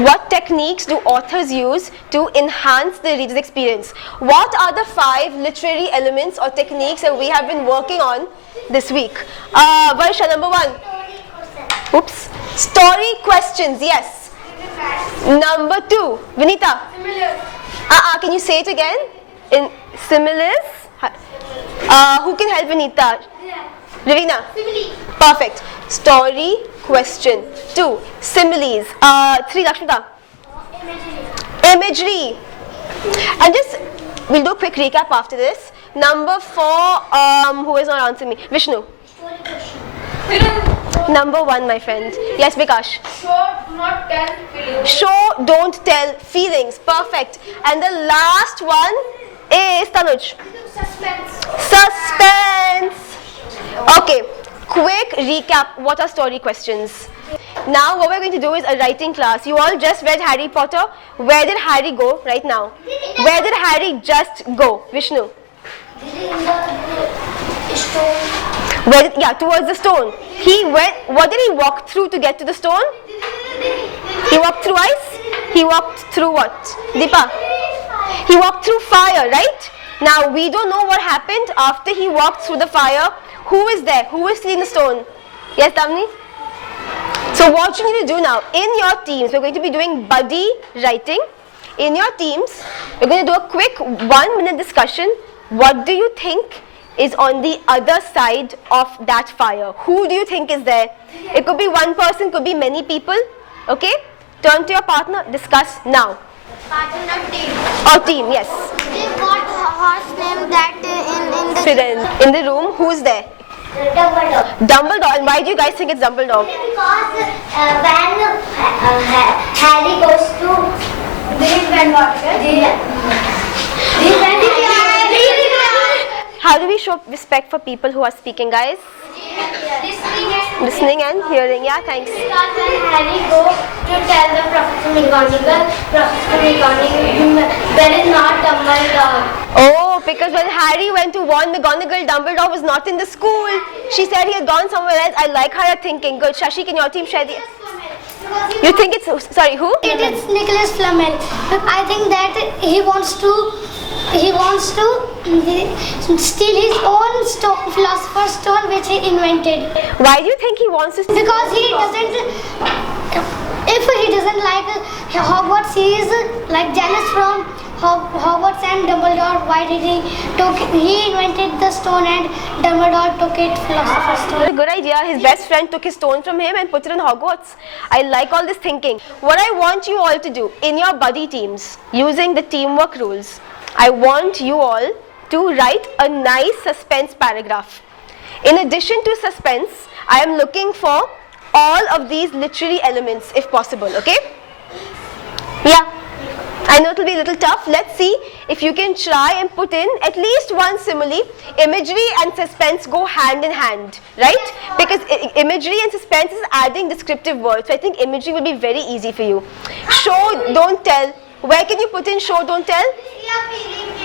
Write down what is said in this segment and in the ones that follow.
What techniques do authors use to enhance the reader's experience? What are the 5 literary elements or techniques that we have been working on this week? Varsha, number 1. Oops. Story questions, yes. Number 2. Vinita. Can you say it again? In similes? Who can help Vinita? Ravina? Perfect. Story question. 2. Similes. 3. Lakshmita? Imagery. And just, we'll do a quick recap after this. Number 4, who is not answering me? Vishnu. Number 1, my friend. Yes, Vikash. Show, not tell feelings. Show, don't tell feelings. Perfect. And the last one is Tanuj. Suspense. Okay. Quick recap. What are story questions? Now what we're going to do is a writing class. You all just read Harry Potter. Where did Harry go right now? Where did Harry just go? Vishnu. Towards the stone. He went. What did he walk through to get to the stone? He walked through ice. He walked through what? Deepa. He walked through fire, right? Now we don't know what happened after he walked through the fire. Who is there? Who is stealing the stone? Yes, Damni? So what you need to do now, in your teams, we're going to be doing buddy writing. In your teams, we're going to do a quick 1-minute discussion. What do you think is on the other side of that fire? Who do you think is there? It could be one person, could be many people. Okay? Turn to your partner, discuss now. Partner team. Or team, yes. They got a horse name that In the room, who's there? Dumbledore. Dumbledore. And why do you guys think it's Dumbledore? Because when Harry goes to How do we show respect for people who are speaking, guys? Listening and hearing. Yeah, thanks. Because when Harry goes to tell the Professor McGonagall, there is not Dumbledore. Oh, because when Harry went to warn McGonagall, Dumbledore was not in the school. She said he had gone somewhere else. I like how you're thinking. Good. Shashi, can your team share the... You think it's... Sorry, who? It is Nicholas Flamel. I think that he wants to steal his own philosopher's stone which he invented. Why do you think he wants to steal? Because he doesn't... If he doesn't like Hogwarts, he is like jealous from Hogwarts and Dumbledore. Why did he invented the stone and Dumbledore took it, philosopher's stone. A good idea. His best friend took his stone from him and put it in Hogwarts. I like all this thinking. What I want you all to do in your buddy teams, using the teamwork rules, I want you all to write a nice suspense paragraph. In addition to suspense, I am looking for all of these literary elements if possible, okay? Yeah. I know it will be a little tough. Let's see if you can try and put in at least one simile. Imagery and suspense go hand in hand, right? Because imagery and suspense is adding descriptive words. So I think imagery will be very easy for you. Show, don't tell. Where can you put in show, don't tell?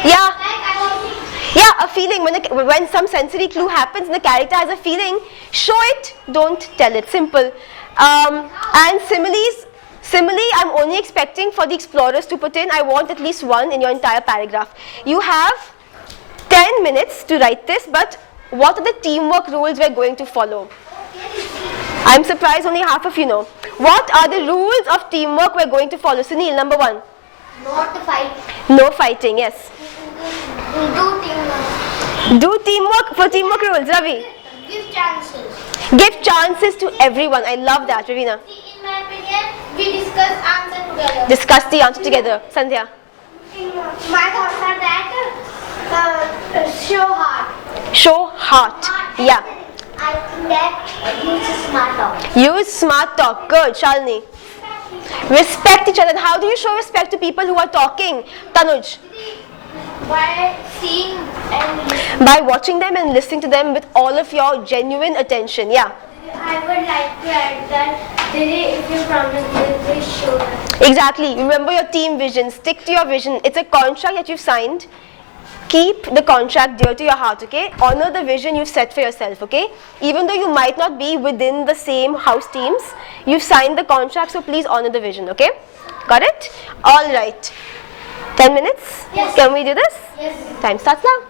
Yeah. Yeah, a feeling. When some sensory clue happens and the character has a feeling, show it, don't tell it. Simple. And similes. Simile, I'm only expecting for the explorers to put in. I want at least one in your entire paragraph. You have 10 minutes to write this, but what are the teamwork rules we're going to follow? I'm surprised only half of you know. What are the rules of teamwork we're going to follow? Sunil, number 1. Not to fight. No fighting, yes. Do teamwork. Do teamwork for teamwork rules, Ravi. Give chances. Give chances to everyone. I love that, Ravina. In my opinion, we discuss answer together. Discuss the answer together. Sandhya. My thoughts are that show heart. Show heart. Yeah. I think that use smart talk. Use smart talk. Good, Shalini. Respect each other. And how do you show respect to people who are talking? Tanuj. By seeing and listening. By watching them and listening to them with all of your genuine attention. Yeah. I would like to add that if you promise, they will show us. Exactly. Remember your team vision. Stick to your vision. It's a contract that you've signed. keep the contract dear to your heart, okay? Honor the vision you've set for yourself, okay? Even though you might not be within the same house teams, you've signed the contract, so please honor the vision, okay? Got it? All right. 10 minutes? Yes. Can we do this? Yes. Time starts now.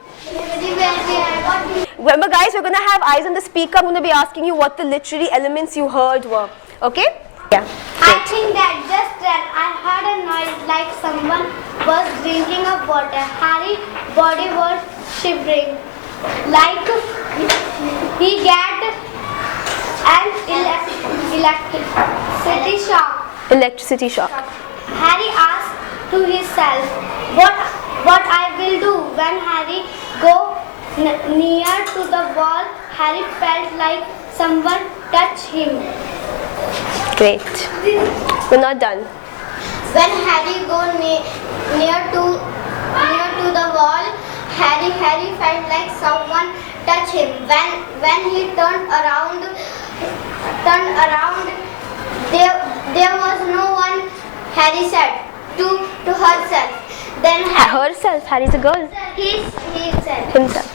Remember guys, we're going to have eyes on the speaker. I'm going to be asking you what the literary elements you heard were, okay? Yeah. I think that just then I heard a noise like someone was drinking of water. Harry's body was shivering, like he got an electricity shock. Electricity shock. Harry asked to himself, what I will do when Harry go near to the wall. Harry felt like someone touched him. Great. We're not done. When Harry go near to the wall, Harry felt like someone touched him. When he turned around, there was no one. Harry said to herself. Then Herself. Harry's a girl. he said. Himself.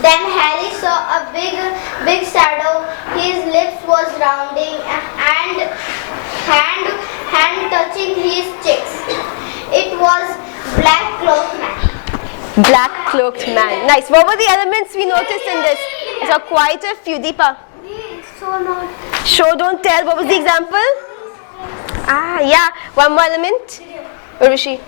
Then Harry saw a big shadow. His lips was rounding and hand touching his cheeks. It was black cloaked man. Black cloaked man. Nice. What were the elements we noticed in this? There are quite a few. Deepa. So not. Show, don't tell. What was the example? Ah, yeah. One more element. Urushi.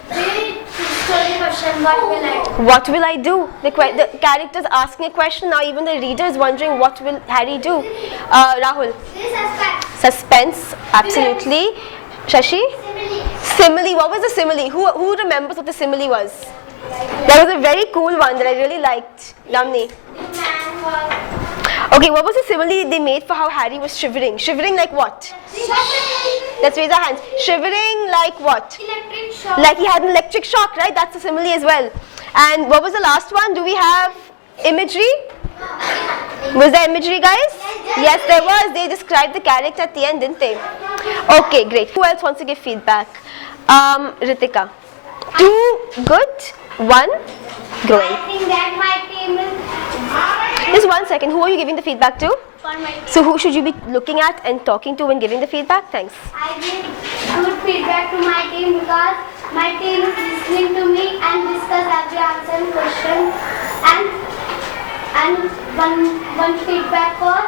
What will I do? The character's asking a question. Now even the reader is wondering what will Harry do. Rahul. Suspense. Absolutely. Shashi. Simile. What was the simile? Who remembers what the simile was? That was a very cool one that I really liked. Damni. Okay, what was the simile they made for how Harry was shivering? Shivering like what? Let's raise our hands. Shivering like what? Electric shock. Like he had an electric shock, right? That's a simile as well. And what was the last one? Do we have imagery? Was there imagery, guys? Yes, there was. They described the character at the end, didn't they? Okay, great. Who else wants to give feedback? Ritika. 2 good, 1 growing. I think that my team is Just 1 second. Who are you giving the feedback to? for my team. So who should you be looking at and talking to when giving the feedback? Thanks. I give good feedback to my team because my team is listening to me and discuss every answer and question. And one feedback for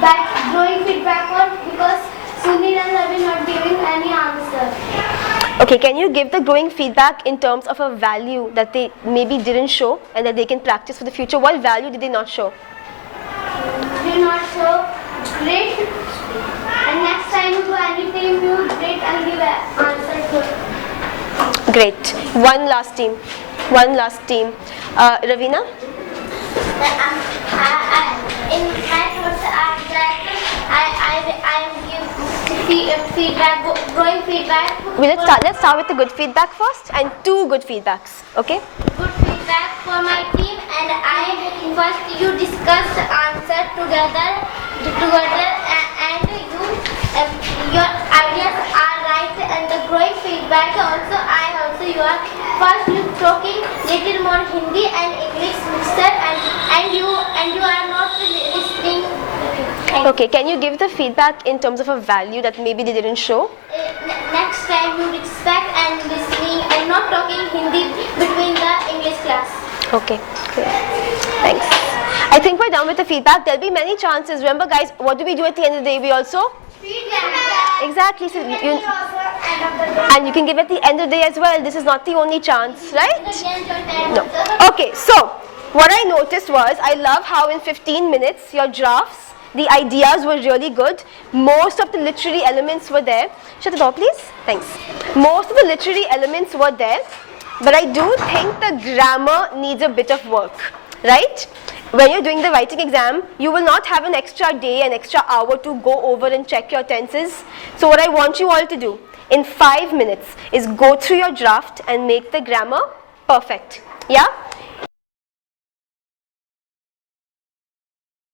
that growing feedback for because Sunil and Ravi not giving any answer. Okay, can you give the growing feedback in terms of a value that they maybe didn't show and that they can practice for the future? What value did they not show? Do not show great. And next time you do anything you great and give an answer to it. Great. One last team. Ravina? In my course, I give feedback, growing feedback. Let's start with the good feedback first and 2 good feedbacks. Okay? Good feedback for my team, and first you discuss the answer together, and your ideas are right, and the growing feedback also you are first you talking little more Hindi and English mixture, and you are not listening. Okay, can you give the feedback in terms of a value that maybe they didn't show? Next time you respect and listening and not talking Hindi between the English class. Okay, great. Thanks. I think we're done with the feedback. There'll be many chances. Remember guys, what do we do at the end of the day? We also? Feedback. Exactly. So and you can give at the end of the day as well. This is not the only chance, right? No. Okay, so what I noticed was, I love how in 15 minutes your drafts, the ideas were really good. Most of the literary elements were there. Shut the door, please. Thanks. Most of the literary elements were there, but I do think the grammar needs a bit of work, right? When you're doing the writing exam, you will not have an extra day, an extra hour to go over and check your tenses. So what I want you all to do in 5 minutes is go through your draft and make the grammar perfect. Yeah?